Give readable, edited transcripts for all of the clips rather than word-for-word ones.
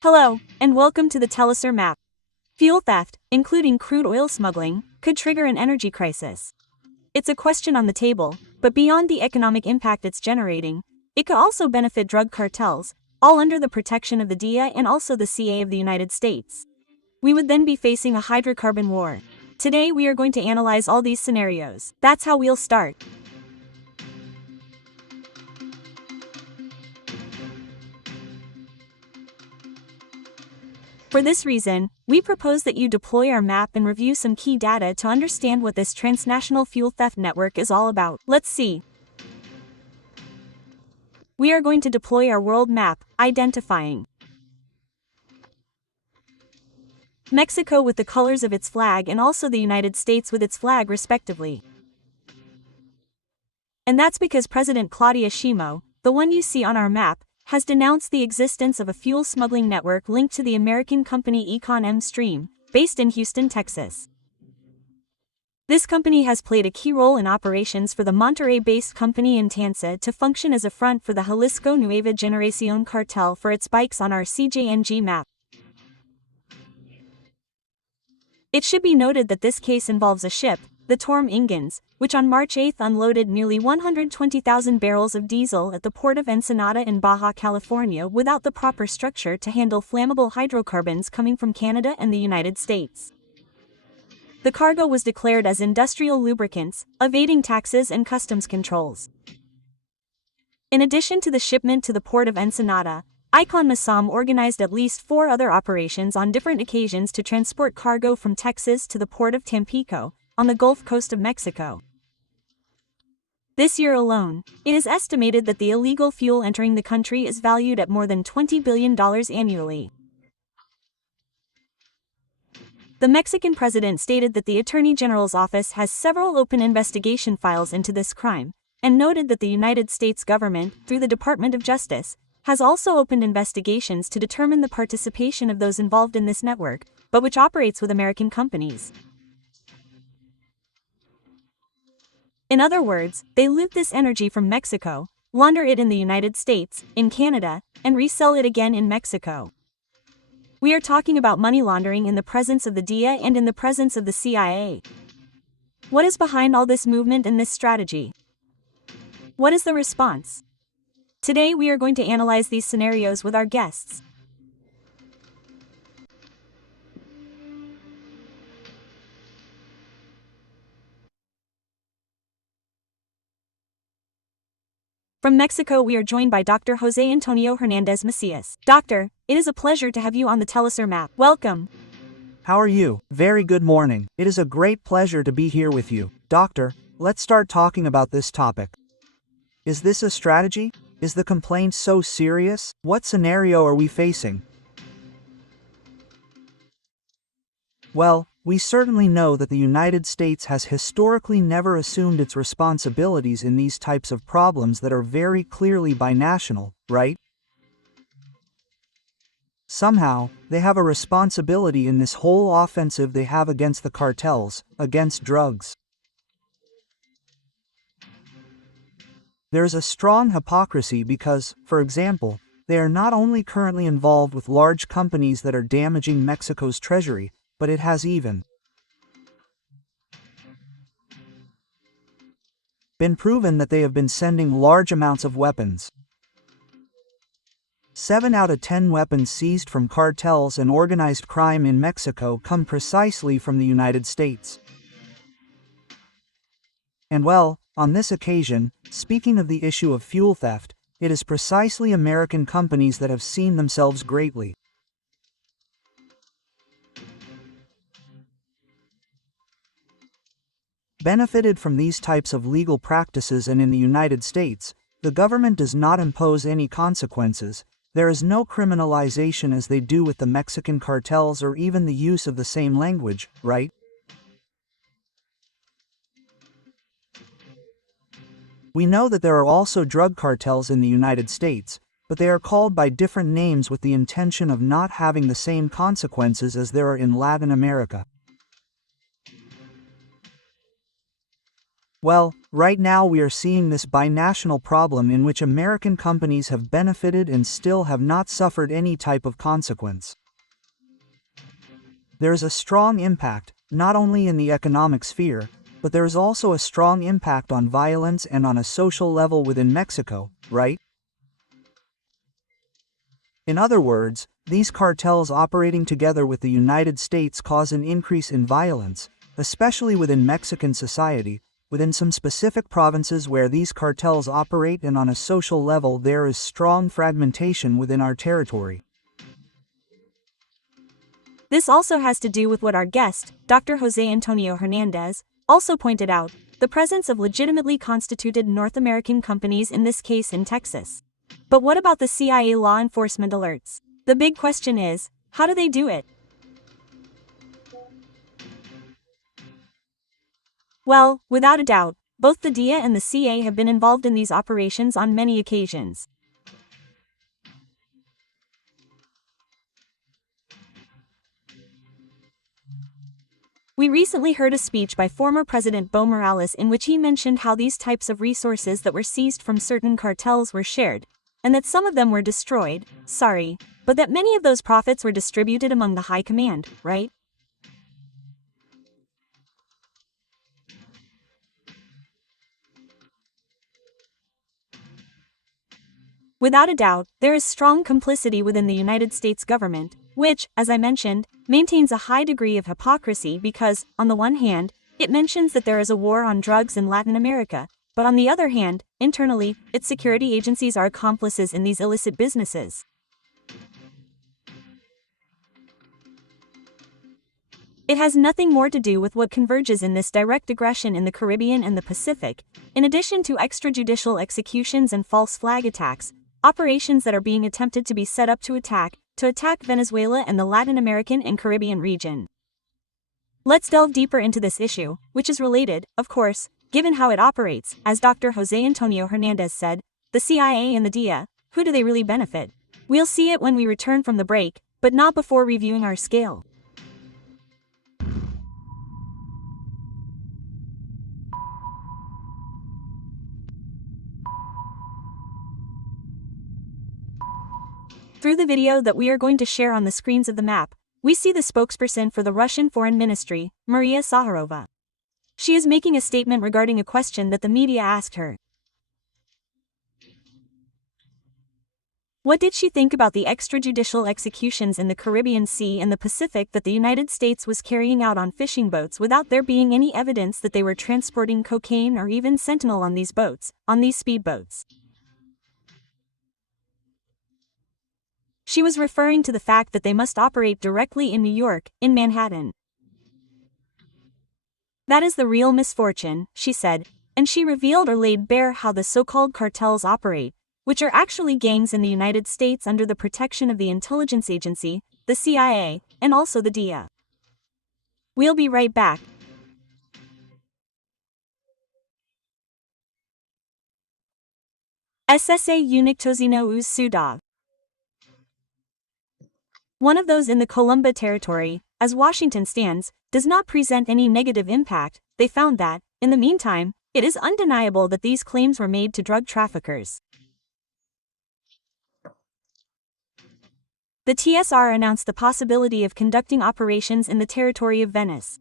Hello, and welcome to the Telesur Map. Fuel theft, including crude oil smuggling, could trigger an energy crisis. It's a question on the table, but beyond the economic impact it's generating, it could also benefit drug cartels, all under the protection of the DEA and also the CA of the United States. We would then be facing a hydrocarbon war. Today we are going to analyze all these scenarios. That's how we'll start. For this reason, we propose that you deploy our map and review some key data to understand what this transnational fuel theft network is all about. Let's see. We are going to deploy our world map, identifying Mexico with the colors of its flag and also the United States with its flag respectively. And that's because President Claudia Sheinbaum, the one you see on our map, has denounced the existence of a fuel smuggling network linked to the American company Econ Stream, based in Houston, Texas. This company has played a key role in operations for the Monterrey-based company Intensa to function as a front for the Jalisco Nueva Generación cartel for its bikes on our CJNG map. It should be noted that this case involves a ship, the Torm Ingens, which on March 8 unloaded nearly 120,000 barrels of diesel at the port of Ensenada in Baja California without the proper structure to handle flammable hydrocarbons coming from Canada and the United States. The cargo was declared as industrial lubricants, evading taxes and customs controls. In addition to the shipment to the port of Ensenada, Econ organized at least 4 other operations on different occasions to transport cargo from Texas to the port of Tampico, on the Gulf Coast of Mexico. This year alone, it is estimated that the illegal fuel entering the country is valued at more than $20 billion annually. The Mexican president stated that the Attorney General's office has several open investigation files into this crime, and noted that the United States government, through the Department of Justice, has also opened investigations to determine the participation of those involved in this network, but which operates with American companies. In other words, they loot this energy from Mexico, launder it in the United States, in Canada, and resell it again in Mexico. We are talking about money laundering in the presence of the DEA and in the presence of the CIA. What is behind all this movement and this strategy? What is the response? Today we are going to analyze these scenarios with our guests. From Mexico we are joined by Dr. Jose Antonio Hernandez Macias. Doctor, it is a pleasure to have you on the Telesur Map. Welcome. How are you? Very good morning. It is a great pleasure to be here with you. Doctor, let's start talking about this topic. Is this a strategy? Is the complaint so serious? What scenario are we facing? Well, we certainly know that the United States has historically never assumed its responsibilities in these types of problems that are very clearly binational, right? Somehow, they have a responsibility in this whole offensive they have against the cartels, against drugs. There's a strong hypocrisy because, for example, they are not only currently involved with large companies that are damaging Mexico's treasury, but it has even been proven that they have been sending large amounts of weapons. 7 out of 10 weapons seized from cartels and organized crime in Mexico come precisely from the United States. And well, on this occasion, speaking of the issue of fuel theft, it is precisely American companies that have seen themselves greatly benefited from these types of legal practices, and in the United States, the government does not impose any consequences. There is no criminalization as they do with the Mexican cartels or even the use of the same language, right? We know that there are also drug cartels in the United States, but they are called by different names with the intention of not having the same consequences as there are in Latin America. Well, right now we are seeing this binational problem in which American companies have benefited and still have not suffered any type of consequence. There is a strong impact, not only in the economic sphere, but there is also a strong impact on violence and on a social level within Mexico, right? In other words, these cartels operating together with the United States cause an increase in violence, especially within Mexican society, within some specific provinces where these cartels operate, and on a social level there is strong fragmentation within our territory. This also has to do with what our guest, Dr. Jose Antonio Hernandez, also pointed out, the presence of legitimately constituted North American companies, in this case in Texas. But what about the CIA law enforcement alerts? The big question is, how do they do it? Well, without a doubt, both the DEA and the CIA have been involved in these operations on many occasions. We recently heard a speech by former President Bo Morales in which he mentioned how these types of resources that were seized from certain cartels were shared, and that some of them were destroyed, but that many of those profits were distributed among the high command, right? Without a doubt, there is strong complicity within the United States government, which, as I mentioned, maintains a high degree of hypocrisy because, on the one hand, it mentions that there is a war on drugs in Latin America, but on the other hand, internally, its security agencies are accomplices in these illicit businesses. It has nothing more to do with what converges in this direct aggression in the Caribbean and the Pacific, in addition to extrajudicial executions and false flag attacks, operations that are being attempted to be set up to attack Venezuela and the Latin American and Caribbean region. Let's delve deeper into this issue, which is related, of course, given how it operates. As Dr. Jose Antonio Hernandez said, the CIA and the DEA, who do they really benefit? We'll see it when we return from the break, but not before reviewing our scale. Through the video that we are going to share on the screens of the map, we see the spokesperson for the Russian Foreign Ministry, Maria Zakharova. She is making a statement regarding a question that the media asked her. What did she think about the extrajudicial executions in the Caribbean Sea and the Pacific that the United States was carrying out on fishing boats without there being any evidence that they were transporting cocaine or even fentanyl on these boats, on these speedboats? She was referring to the fact that they must operate directly in New York, in Manhattan. That is the real misfortune, she said, and she revealed or laid bare how the so-called cartels operate, which are actually gangs in the United States under the protection of the intelligence agency, the CIA, and also the DEA. We'll be right back. EE.UU. One of those in the Columbia territory, as Washington stands, does not present any negative impact. They found that, in the meantime, it is undeniable that these claims were made to drug traffickers. The TSR announced the possibility of conducting operations in the territory of Venice.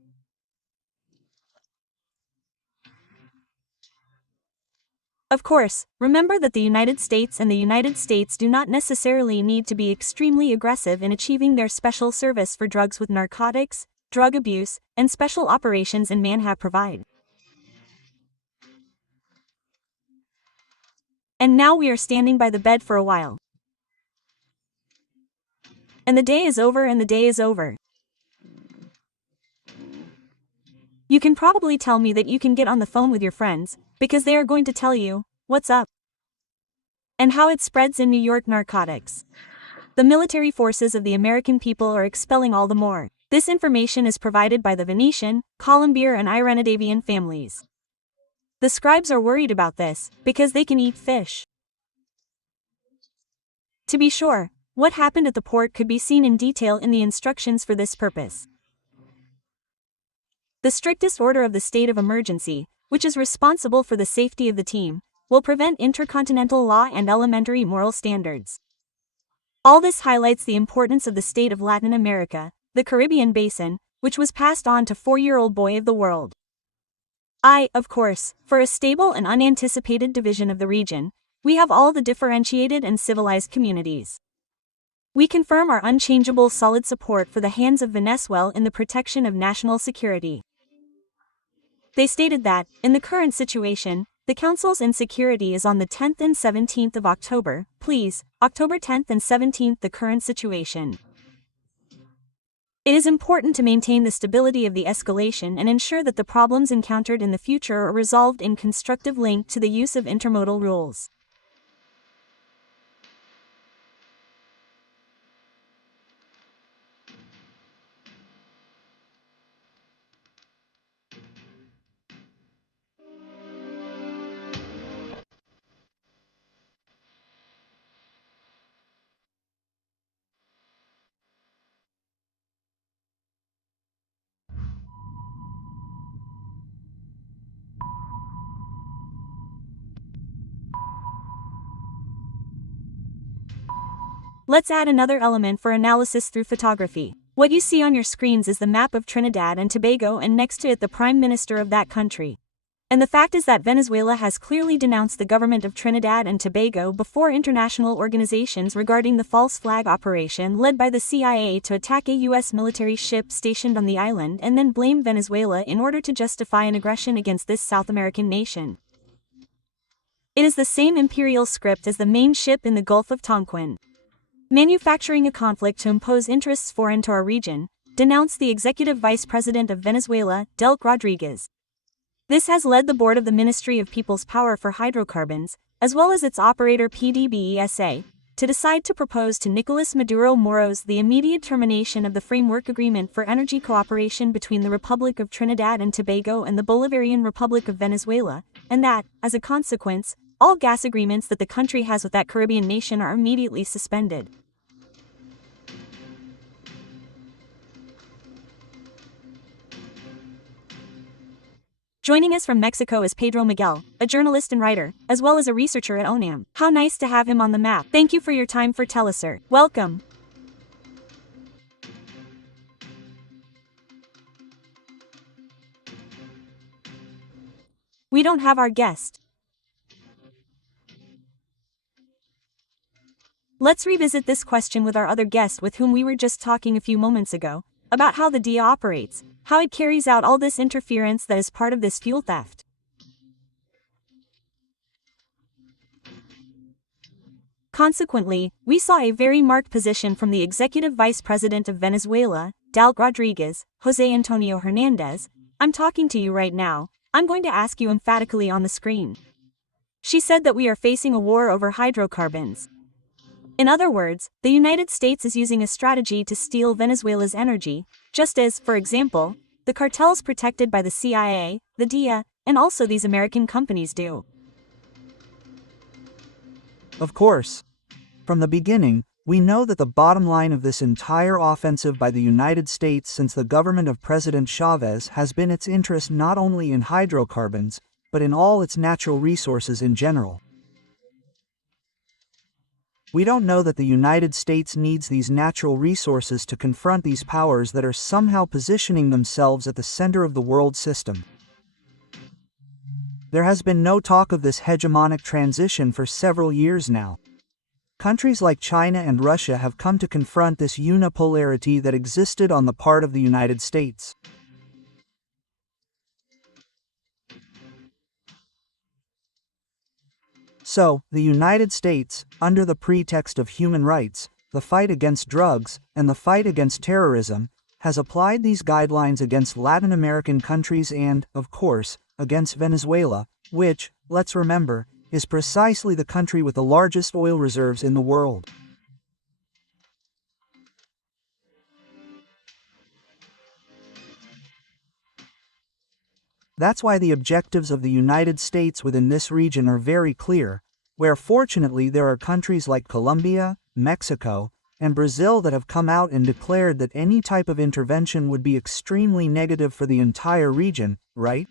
Of course, remember that the United States and the United States do not necessarily need to be extremely aggressive in achieving their special service for drugs with narcotics, drug abuse, and special operations in Manhattan provide. And now we are standing by the bed for a while. And the day is over and the day is over. You can probably tell me that you can get on the phone with your friends, because they are going to tell you, what's up? And how it spreads in New York narcotics. The military forces of the American people are expelling all the more. This information is provided by the Venetian, Colombier and Irenadavian families. The scribes are worried about this, because they can eat fish. To be sure, what happened at the port could be seen in detail in the instructions for this purpose. The strictest order of the state of emergency, which is responsible for the safety of the team, will prevent intercontinental law and elementary moral standards. All this highlights the importance of the state of Latin America, the Caribbean basin, which was passed on to 4-year-old boy of the world. Of course, for a stable and unanticipated division of the region, we have all the differentiated and civilized communities. We confirm our unchangeable solid support for the hands of Venezuela in the protection of national security. They stated that, in the current situation, the Council's insecurity is on the 10th and 17th of October, please, October 10th and 17th the current situation. It is important to maintain the stability of the escalation and ensure that the problems encountered in the future are resolved in constructive link to the use of intermodal rules. Let's add another element for analysis through photography. What you see on your screens is the map of Trinidad and Tobago, and next to it the Prime Minister of that country. And the fact is that Venezuela has clearly denounced the government of Trinidad and Tobago before international organizations regarding the false flag operation led by the CIA to attack a U.S. military ship stationed on the island and then blame Venezuela in order to justify an aggression against this South American nation. It is the same imperial script as the main ship in the Gulf of Tonquin. Manufacturing a conflict to impose interests foreign to our region, denounced the executive vice president of Venezuela, Delcy Rodriguez. This has led the board of the Ministry of People's Power for Hydrocarbons, as well as its operator PDVSA, to decide to propose to Nicolas Maduro Moros the immediate termination of the Framework Agreement for Energy Cooperation between the Republic of Trinidad and Tobago and the Bolivarian Republic of Venezuela, and that, as a consequence, all gas agreements that the country has with that Caribbean nation are immediately suspended. Joining us from Mexico is Pedro Miguel, a journalist and writer, as well as a researcher at UNAM. How nice to have him on the map. Thank you for your time for Telesur. Welcome. We don't have our guest. Let's revisit this question with our other guest with whom we were just talking a few moments ago, about how the DIA operates, how it carries out all this interference that is part of this fuel theft. Consequently, we saw a very marked position from the executive vice president of Venezuela, Delcy Rodriguez, Jose Antonio Hernandez. I'm talking to you right now. I'm going to ask you emphatically on the screen. She said that we are facing a war over hydrocarbons. In other words, the United States is using a strategy to steal Venezuela's energy, just as, for example, the cartels protected by the CIA, the DIA, and also these American companies do. Of course. From the beginning, we know that the bottom line of this entire offensive by the United States since the government of President Chavez has been its interest not only in hydrocarbons, but in all its natural resources in general. We don't know that the United States needs these natural resources to confront these powers that are somehow positioning themselves at the center of the world system. There has been no talk of this hegemonic transition for several years now. Countries like China and Russia have come to confront this unipolarity that existed on the part of the United States. So, the United States, under the pretext of human rights, the fight against drugs, and the fight against terrorism, has applied these guidelines against Latin American countries and, of course, against Venezuela, which, let's remember, is precisely the country with the largest oil reserves in the world. That's why the objectives of the United States within this region are very clear, where fortunately there are countries like Colombia, Mexico, and Brazil that have come out and declared that any type of intervention would be extremely negative for the entire region, right?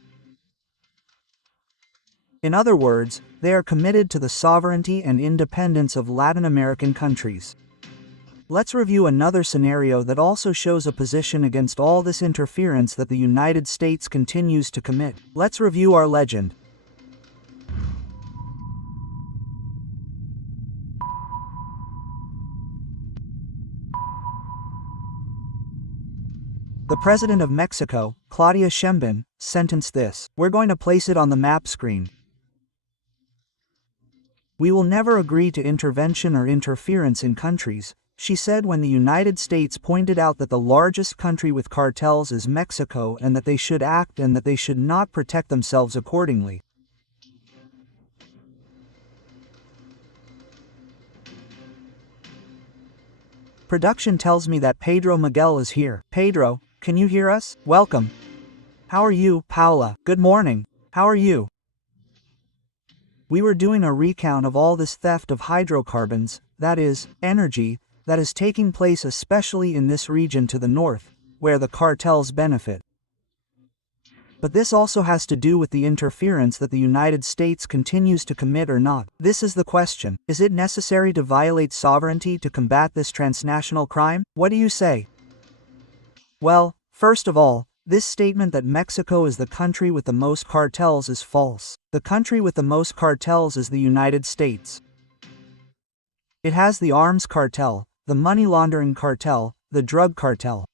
In other words, they are committed to the sovereignty and independence of Latin American countries. Let's review another scenario that also shows a position against all this interference that the United States continues to commit. Let's review our legend. The President of Mexico, Claudia Sheinbaum, sentenced this. We're going to place it on the map screen. We will never agree to intervention or interference in countries, she said when the United States pointed out that the largest country with cartels is Mexico and that they should act and that they should not protect themselves accordingly. Production tells me that Pedro Miguel is here. Pedro, can you hear us? Welcome. How are you, Paula? Good morning. How are you? We were doing a recount of all this theft of hydrocarbons, that is, energy, that is taking place especially in this region to the north, where the cartels benefit. But this also has to do with the interference that the United States continues to commit or not. This is the question. Is it necessary to violate sovereignty to combat this transnational crime? What do you say? Well, first of all, this statement that Mexico is the country with the most cartels is false. The country with the most cartels is the United States. It has the arms cartel, the money laundering cartel, the drug cartel.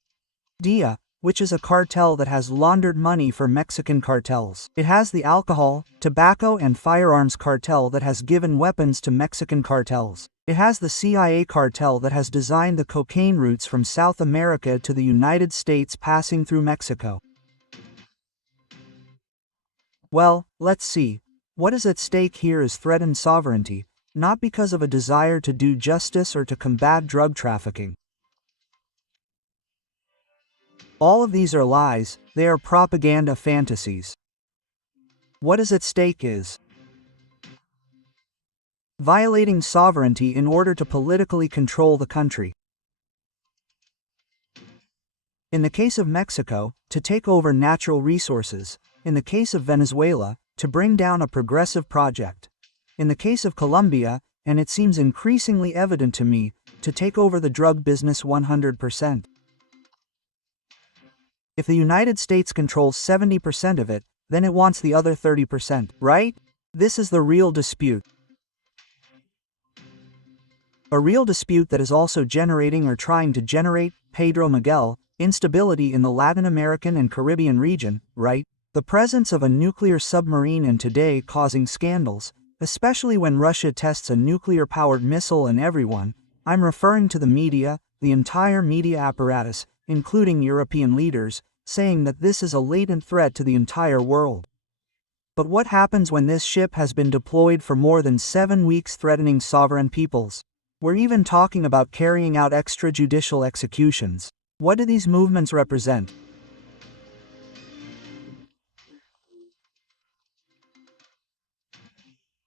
EE.UU, which is a cartel that has laundered money for Mexican cartels. It has the alcohol, tobacco and firearms cartel that has given weapons to Mexican cartels. It has the CIA cartel that has designed the cocaine routes from South America to the United States passing through Mexico. Well, let's see. What is at stake here is threatened sovereignty, not because of a desire to do justice or to combat drug trafficking. All of these are lies, they are propaganda fantasies. What is at stake is violating sovereignty in order to politically control the country. In the case of Mexico, to take over natural resources. In the case of Venezuela, to bring down a progressive project. In the case of Colombia, and it seems increasingly evident to me, to take over the drug business 100%. If the United States controls 70% of it, then it wants the other 30%, right? This is the real dispute. A real dispute that is also generating or trying to generate, Pedro Miguel, instability in the Latin American and Caribbean region, right? The presence of a nuclear submarine and today causing scandals, especially when Russia tests a nuclear-powered missile and everyone, I'm referring to the media, the entire media apparatus, including European leaders, saying that this is a latent threat to the entire world. But what happens when this ship has been deployed for more than 7 weeks threatening sovereign peoples? We're even talking about carrying out extrajudicial executions. What do these movements represent?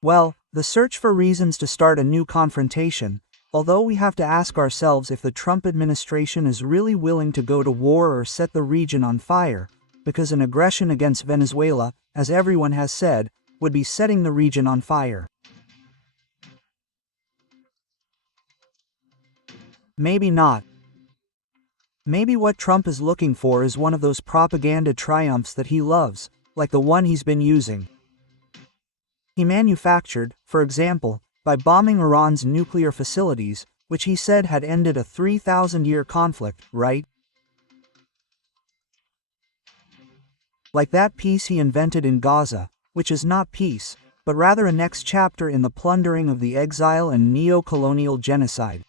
Well, the search for reasons to start a new confrontation, although we have to ask ourselves if the Trump administration is really willing to go to war or set the region on fire, because an aggression against Venezuela, as everyone has said, would be setting the region on fire. Maybe not. Maybe what Trump is looking for is one of those propaganda triumphs that he loves, like the one he's been using. He manufactured, for example, by bombing Iran's nuclear facilities, which he said had ended a 3,000-year conflict, right? Like that peace he invented in Gaza, which is not peace, but rather a next chapter in the plundering of the exile and neo-colonial genocide.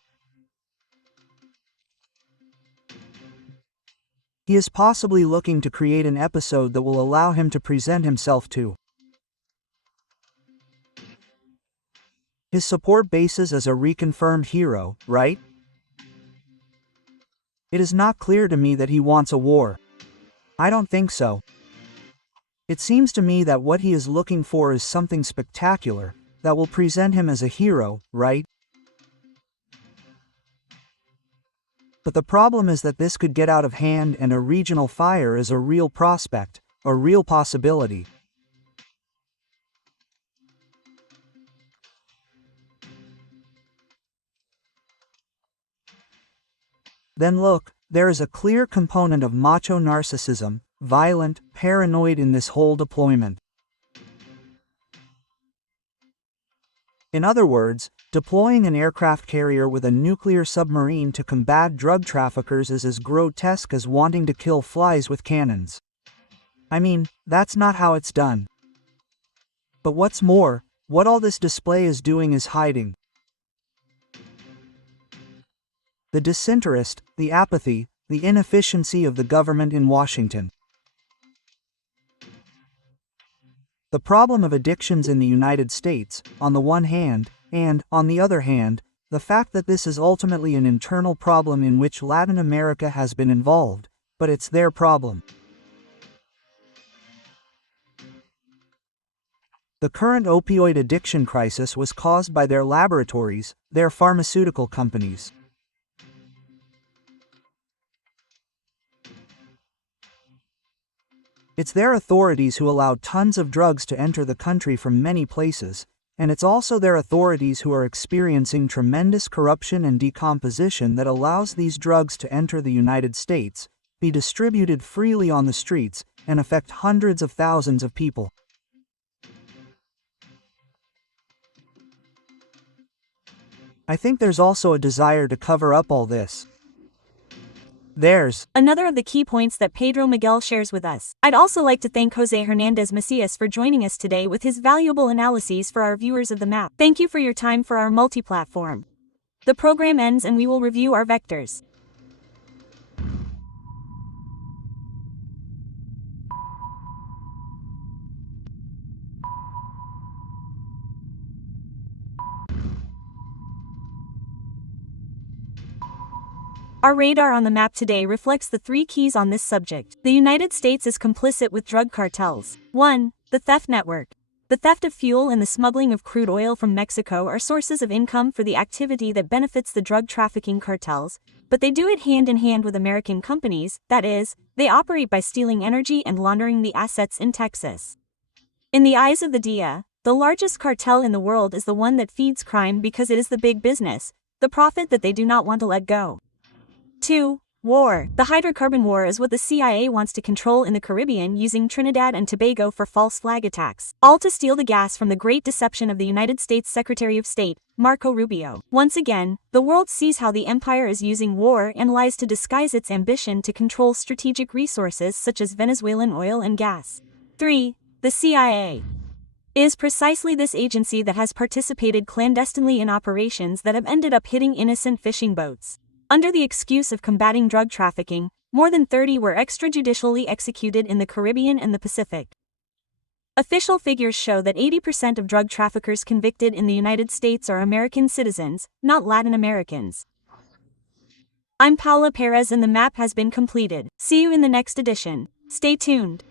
He is possibly looking to create an episode that will allow him to present himself to his support bases as a reconfirmed hero, right? It is not clear to me that he wants a war. I don't think so. It seems to me that what he is looking for is something spectacular, that will present him as a hero, right? But the problem is that this could get out of hand and a regional fire is a real prospect, a real possibility. Then look, there is a clear component of macho narcissism, violent, paranoid in this whole deployment. In other words, deploying an aircraft carrier with a nuclear submarine to combat drug traffickers is as grotesque as wanting to kill flies with cannons. I mean, that's not how it's done. But what's more, what all this display is doing is hiding the disinterest, the apathy, the inefficiency of the government in Washington. The problem of addictions in the United States, on the one hand, and, on the other hand, the fact that this is ultimately an internal problem in which Latin America has been involved, but it's their problem. The current opioid addiction crisis was caused by their laboratories, their pharmaceutical companies. It's their authorities who allowed tons of drugs to enter the country from many places, and it's also their authorities who are experiencing tremendous corruption and decomposition that allows these drugs to enter the United States, be distributed freely on the streets, and affect hundreds of thousands of people. I think there's also a desire to cover up all this. There's another of the key points that Pedro Miguel shares with us. I'd also like to thank Jose Hernandez Macias for joining us today with his valuable analyses for our viewers of the map. Thank you for your time for our multi-platform. The program ends and we will review our vectors. Our radar on the map today reflects the three keys on this subject. The United States is complicit with drug cartels. 1. The theft network. The theft of fuel and the smuggling of crude oil from Mexico are sources of income for the activity that benefits the drug trafficking cartels, but they do it hand in hand with American companies, that is, they operate by stealing energy and laundering the assets in Texas. In the eyes of the DEA, the largest cartel in the world is the one that feeds crime because it is the big business, the profit that they do not want to let go. 2. War. The hydrocarbon war is what the CIA wants to control in the Caribbean using Trinidad and Tobago for false flag attacks, all to steal the gas from the great deception of the United States Secretary of State, Marco Rubio. Once again, the world sees how the empire is using war and lies to disguise its ambition to control strategic resources such as Venezuelan oil and gas. 3. The CIA. It is precisely this agency that has participated clandestinely in operations that have ended up hitting innocent fishing boats. Under the excuse of combating drug trafficking, more than 30 were extrajudicially executed in the Caribbean and the Pacific. Official figures show that 80% of drug traffickers convicted in the United States are American citizens, not Latin Americans. I'm Paula Perez and the map has been completed. See you in the next edition. Stay tuned.